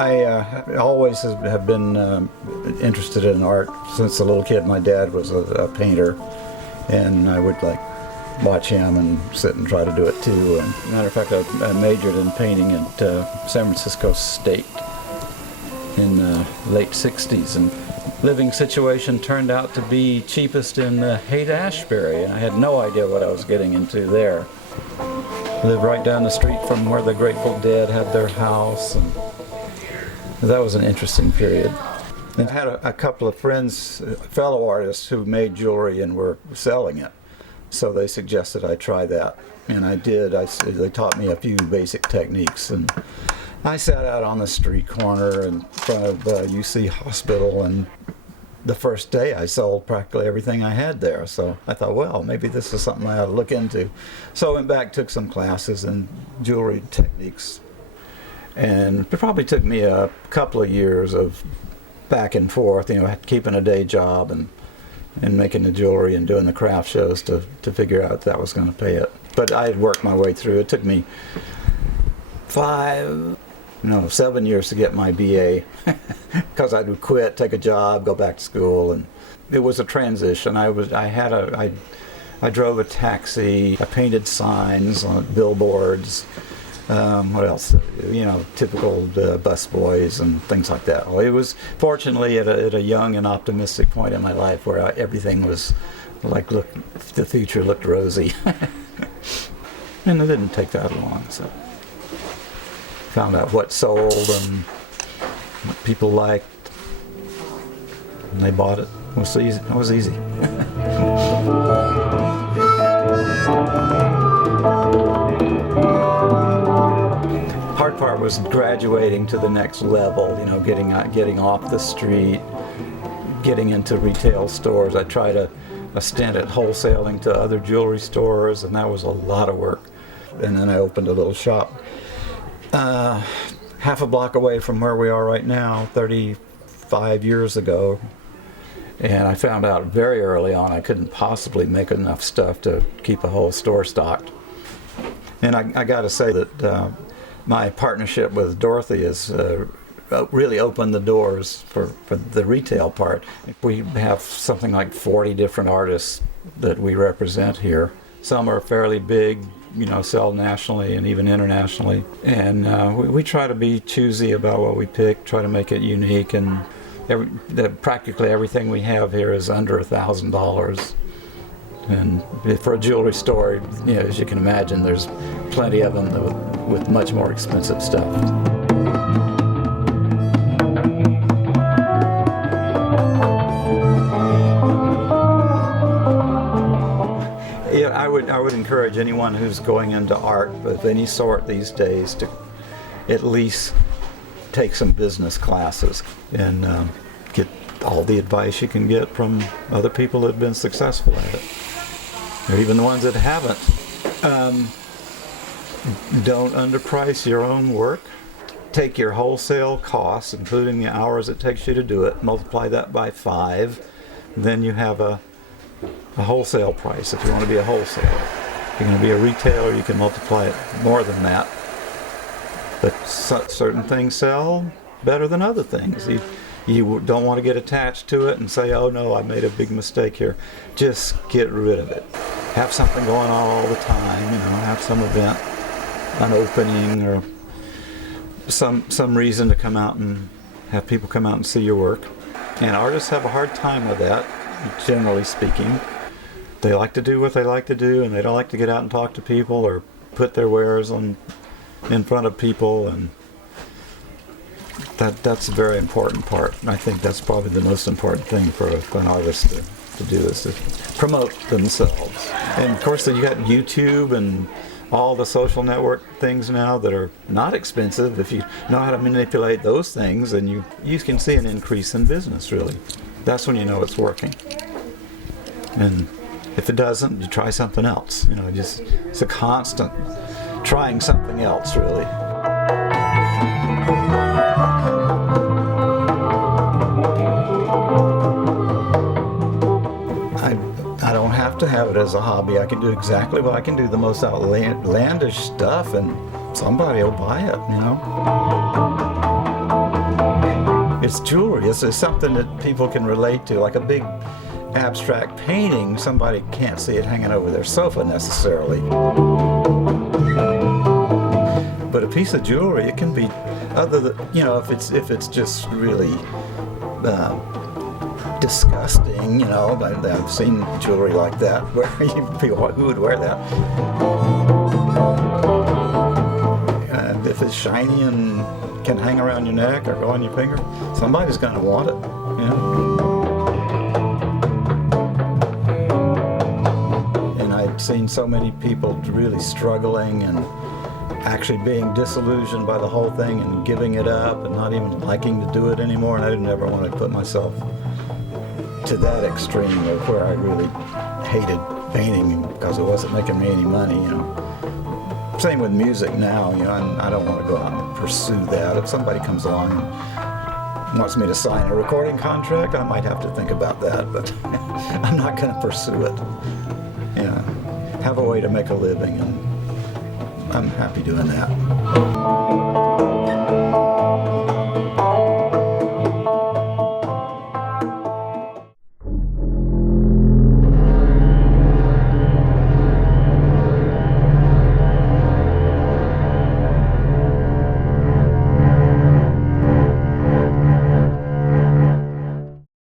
I always have been interested in art since a little kid. My dad was a painter, and I would like watch him and sit and try to do it too. And matter of fact, I majored in painting at San Francisco State in the late 60s, and living situation turned out to be cheapest in Haight-Ashbury, and I had no idea what I was getting into there. Lived right down the street from where the Grateful Dead had their house, and that was an interesting period. And I had a couple of friends, fellow artists, who made jewelry and were selling it. So they suggested I try that, and I did. They taught me a few basic techniques, and I sat out on the street corner in front of UC Hospital, and the first day I sold practically everything I had there. So I thought, well, maybe this is something I ought to look into. So I went back, took some classes in jewelry techniques, and it probably took me a couple of years of back and forth, keeping a day job and making the jewelry and doing the craft shows to figure out if that was going to pay it. But I had worked my way through. It took me 7 years to get my BA because I would quit, take a job, go back to school, and it was a transition. I drove a taxi, I painted signs on billboards, what else? Typical bus boys and things like that. Well, it was fortunately at a young and optimistic point in my life where everything was like, the future looked rosy. And it didn't take that long, so found out what sold and what people liked, and they bought it. It was easy. Hard part was graduating to the next level, getting off the street, getting into retail stores. I tried a stint at wholesaling to other jewelry stores, and that was a lot of work. And then I opened a little shop half a block away from where we are right now, 35 years ago. And I found out very early on I couldn't possibly make enough stuff to keep a whole store stocked. And I got to say that my partnership with Dorothy has really opened the doors for the retail part. We have something like 40 different artists that we represent here. Some are fairly big, sell nationally and even internationally. And we try to be choosy about what we pick, try to make it unique. And practically everything we have here is under $1,000. And for a jewelry store, as you can imagine, there's plenty of them with much more expensive stuff. I would encourage anyone who's going into art of any sort these days to at least take some business classes and get all the advice you can get from other people that have been successful at it, or even the ones that haven't. Don't underprice your own work. Take your wholesale costs, including the hours it takes you to do it, multiply that by 5, then you have a wholesale price if you want to be a wholesaler. If you're going to be a retailer, you can multiply it more than that. But certain things sell better than other things. You don't want to get attached to it and say, oh no, I made a big mistake here. Just get rid of it. Have something going on all the time, have some event, an opening, or some reason to come out and have people come out and see your work. And artists have a hard time with that, generally speaking. They like to do what they like to do, and they don't like to get out and talk to people or put their wares in front of people, and that's a very important part. And I think that's probably the most important thing for an artist to do, is to promote themselves. And of course, you got YouTube and all the social network things now that are not expensive. If you know how to manipulate those things, then you can see an increase in business, really. That's when you know it's working. And if it doesn't, you try something else. It's a constant trying something else, really. I don't have to have it as a hobby. I can do exactly what I can do, the most outlandish stuff, and somebody will buy it, It's jewelry. It's something that people can relate to, like a big abstract painting. Somebody can't see it hanging over their sofa necessarily. But a piece of jewelry, it can be other than, if it's just really disgusting, I've seen jewelry like that where you feel, who would wear that? And if it's shiny and can hang around your neck or go on your finger, somebody's going to want it. And I'd seen so many people really struggling and actually being disillusioned by the whole thing and giving it up and not even liking to do it anymore. And I didn't ever want to put myself to that extreme of where I really hated painting because it wasn't making me any money. Same with music now. I don't want to go out and pursue that. If somebody comes along and wants me to sign a recording contract, I might have to think about that, but I'm not going to pursue it. Have a way to make a living, and I'm happy doing that.